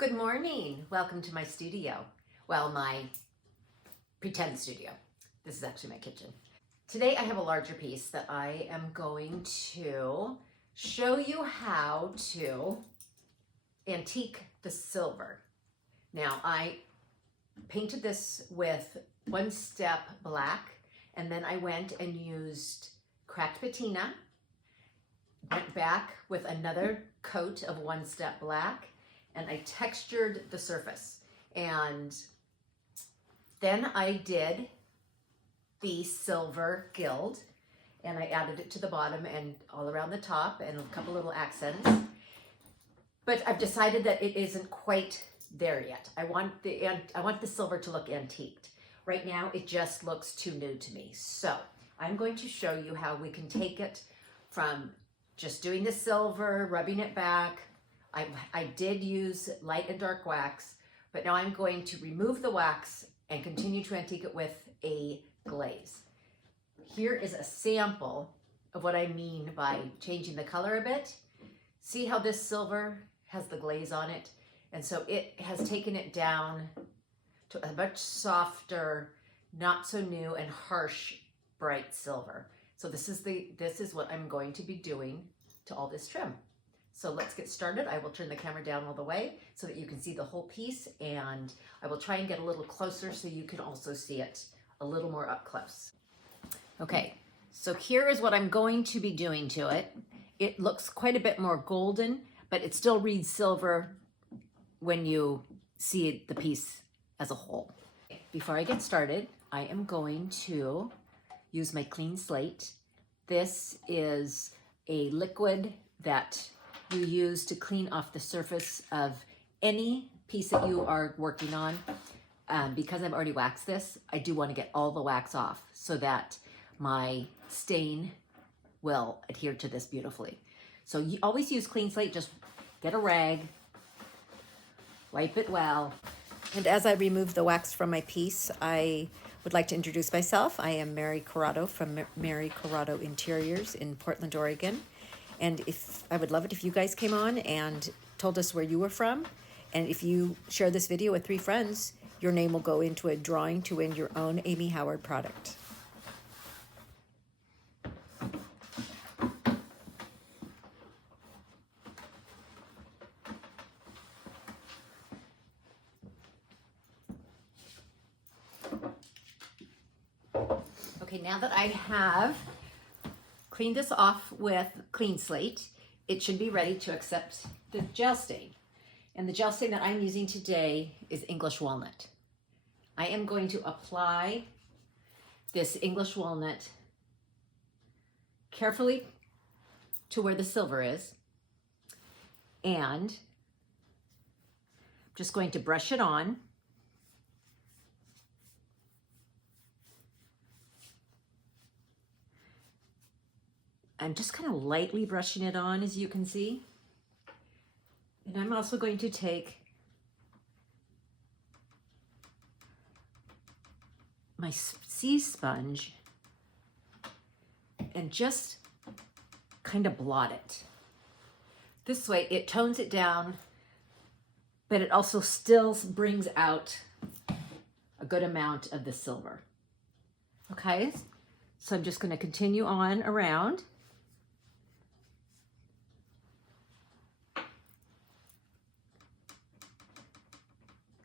Good morning. Welcome to my studio. Well, my pretend studio. This is actually my kitchen. Today I have a larger piece that I am going to show you how to antique the silver. Now, I painted this with One Step Black, and then I went and used cracked patina, went back with another coat of One Step Black, and I textured the surface. And then I did the silver gild, and I added it to the bottom and all around the top and a couple little accents. But I've decided that it isn't quite there yet. I want the silver to look antiqued. Right now it just looks too new to me. So I'm going to show you how we can take it from just doing the silver, rubbing it back. I did use light and dark wax, but now I'm going to remove the wax and continue to antique it with a glaze. Here is a sample of what I mean by changing the color a bit. See how this silver has the glaze on it? And so it has taken it down to a much softer, not so new and harsh, bright silver. So this is what I'm going to be doing to all this trim. So let's get started. I will turn the camera down all the way so that you can see the whole piece, and I will try and get a little closer so you can also see it a little more up close. Okay, so here is what I'm going to be doing to it. It looks quite a bit more golden, but it still reads silver when you see the piece as a whole. Before I get started, I am going to use my clean slate. This is a liquid that you use to clean off the surface of any piece that you are working on. Because I've already waxed this, I do want to get all the wax off so that my stain will adhere to this beautifully. So you always use clean slate. Just get a rag, wipe it well. And as I remove the wax from my piece, I would like to introduce myself. I am Mary Corrado from Mary Corrado Interiors in Portland, Oregon. And I would love it if you guys came on and told us where you were from. And if you share this video with 3 friends, your name will go into a drawing to win your own Amy Howard product. Okay, now that I have cleaned this off with clean slate, it should be ready to accept the gel stain. And the gel stain that I'm using today is English walnut. I am going to apply this English walnut carefully to where the silver is, and I'm just going to brush it on. I'm just kind of lightly brushing it on, as you can see. And I'm also going to take my sea sponge and just kind of blot it. This way it tones it down, but it also still brings out a good amount of the silver. Okay, so I'm just going to continue on around.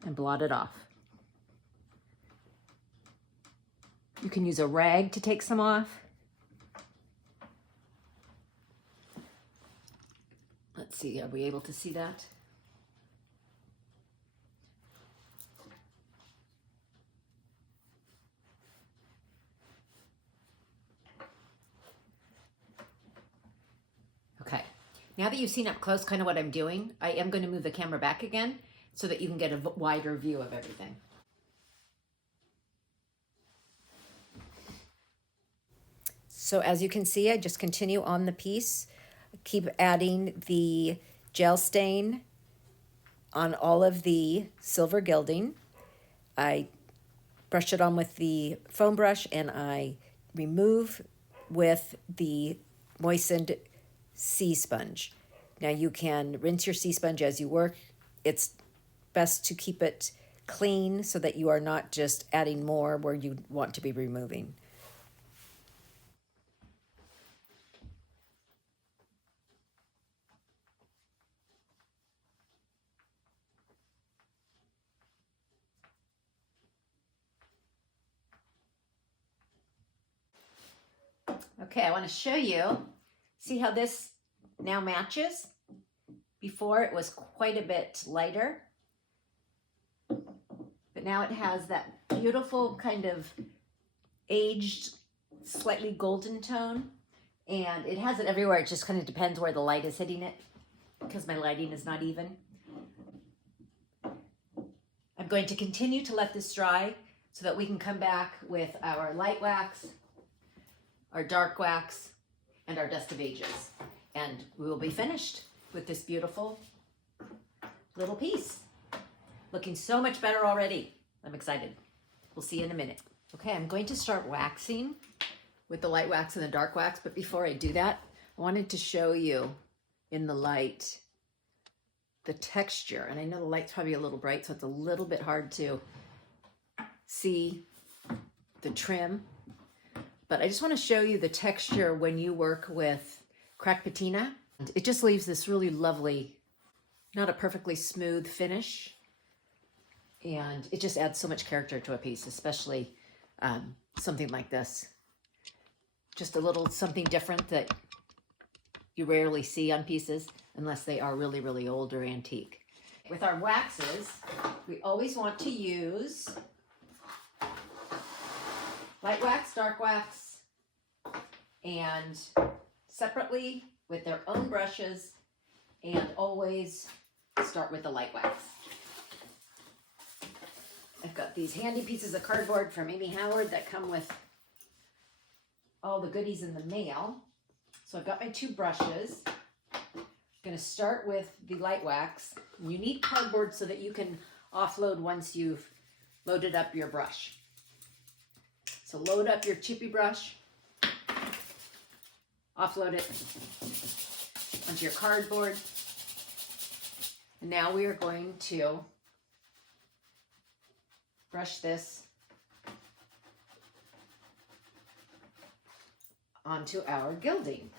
And blot it off. You can use a rag to take some off. Let's see, are we able to see that? Okay, now that you've seen up close kind of what I'm doing, I am going to move the camera back again so that you can get a wider view of everything. So as you can see, I just continue on the piece, keep adding the gel stain on all of the silver gilding. I brush it on with the foam brush, and I remove with the moistened sea sponge. Now you can rinse your sea sponge as you work. It's best to keep it clean so that you are not just adding more where you want to be removing. Okay, I want to show you, see how this now matches? Before it was quite a bit lighter, but now it has that beautiful kind of aged, slightly golden tone, and it has it everywhere. It just kind of depends where the light is hitting it because my lighting is not even. I'm going to continue to let this dry so that we can come back with our light wax, our dark wax, and our dust of ages. And we will be finished with this beautiful little piece. Looking so much better already. I'm excited. We'll see you in a minute. Okay, I'm going to start waxing with the light wax and the dark wax, but before I do that, I wanted to show you in the light the texture. And I know the light's probably a little bright, so it's a little bit hard to see the trim. But I just want to show you the texture when you work with cracked patina. It just leaves this really lovely, not a perfectly smooth finish. And it just adds so much character to a piece, especially something like this. Just a little something different that you rarely see on pieces unless they are really, really old or antique. With our waxes, we always want to use light wax, dark wax, and separately with their own brushes, and always start with the light wax. I've got these handy pieces of cardboard from Amy Howard that come with all the goodies in the mail. So I've got my two brushes. I'm going to start with the light wax. You need cardboard so that you can offload once you've loaded up your brush. So load up your chippy brush, offload it onto your cardboard. And now we are going to brush this onto our gilding.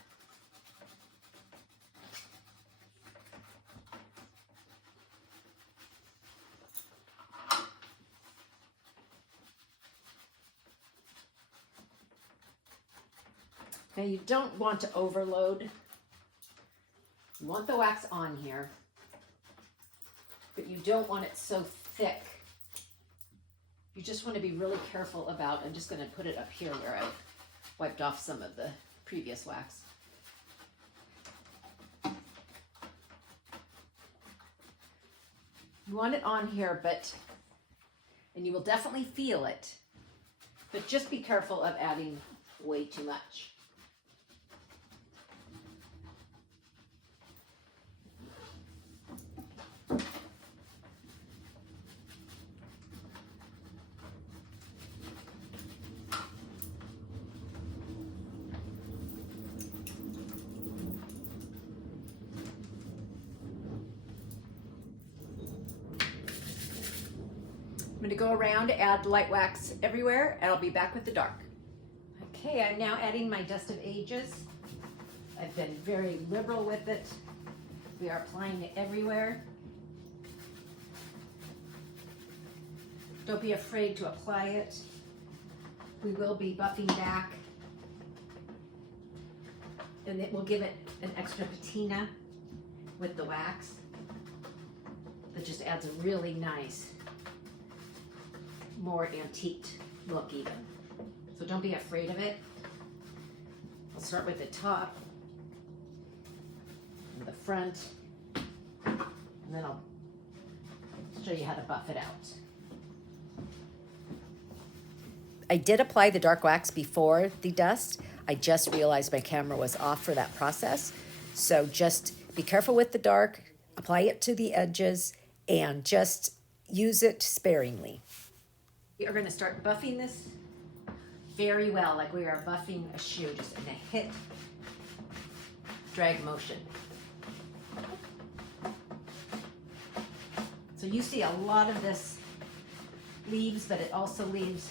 Now you don't want to overload. You want the wax on here, but you don't want it so thick. You just want to be really careful about, I'm just going to put it up here where I've wiped off some of the previous wax. You want it on here, and you will definitely feel it, but just be careful of adding way too much. I'm going to go around, add light wax everywhere, and I'll be back with the dark. Okay, I'm now adding my dust of ages. I've been very liberal with it. We are applying it everywhere. Don't be afraid to apply it. We will be buffing back, and it will give it an extra patina with the wax that just adds a really nice, more antiqued look even. So don't be afraid of it. I'll start with the top and the front, and then I'll show you how to buff it out. I did apply the dark wax before the dust. I just realized my camera was off for that process. So just be careful with the dark, apply it to the edges, and just use it sparingly. We are going to start buffing this very well, like we are buffing a shoe, just in a hit drag motion. So you see a lot of this leaves, but it also leaves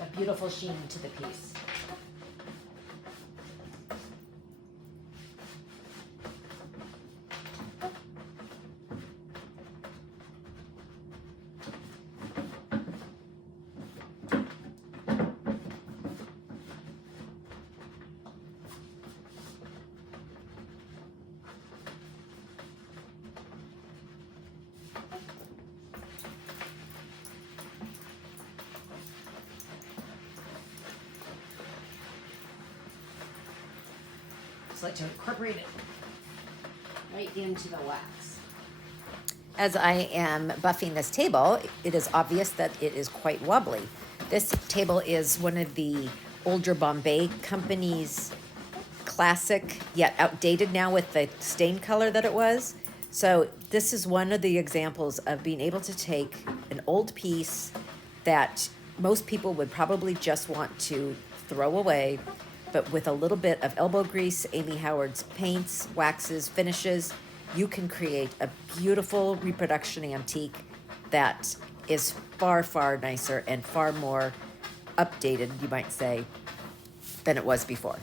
a beautiful sheen to the piece. Just like to incorporate it right into the wax. As I am buffing this table, it is obvious that it is quite wobbly. This table is one of the older Bombay company's classic, yet outdated now with the stain color that it was. So this is one of the examples of being able to take an old piece that most people would probably just want to throw away, but with a little bit of elbow grease, Amy Howard's paints, waxes, finishes, you can create a beautiful reproduction antique that is far, far nicer and far more updated, you might say, than it was before.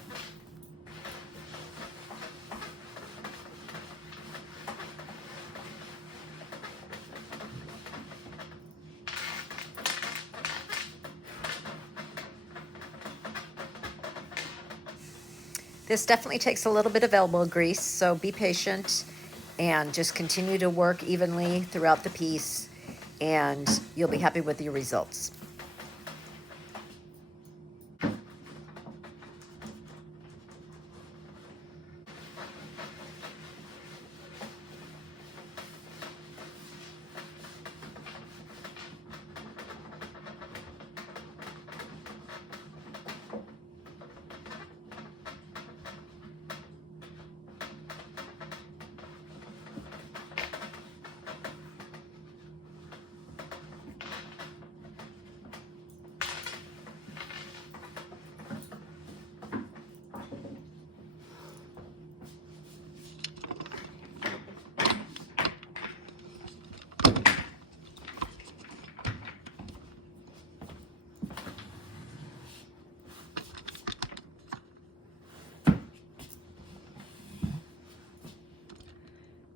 This definitely takes a little bit of elbow grease, so be patient and just continue to work evenly throughout the piece, and you'll be happy with your results.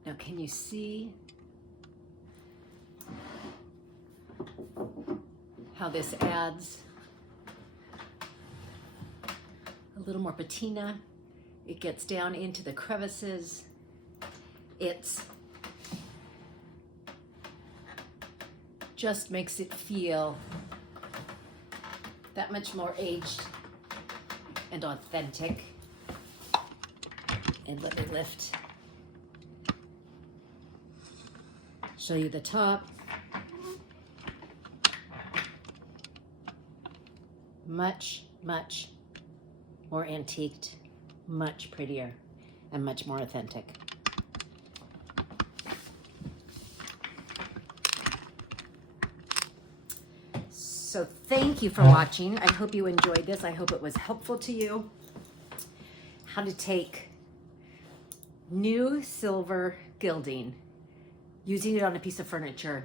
Now, can you see how this adds a little more patina? It gets down into the crevices. It's just makes it feel that much more aged and authentic. And let me lift. Show you the top. Much, much more antiqued, much prettier, and much more authentic. So thank you for watching. I hope you enjoyed this. I hope it was helpful to you. How to take new silver gilding, using it on a piece of furniture,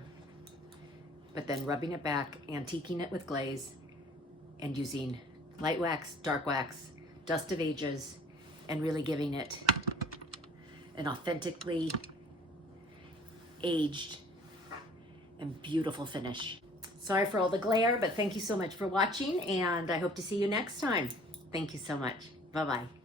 but then rubbing it back, antiquing it with glaze, and using light wax, dark wax, dust of ages, and really giving it an authentically aged and beautiful finish. Sorry for all the glare, but thank you so much for watching, and I hope to see you next time. Thank you so much. Bye-bye.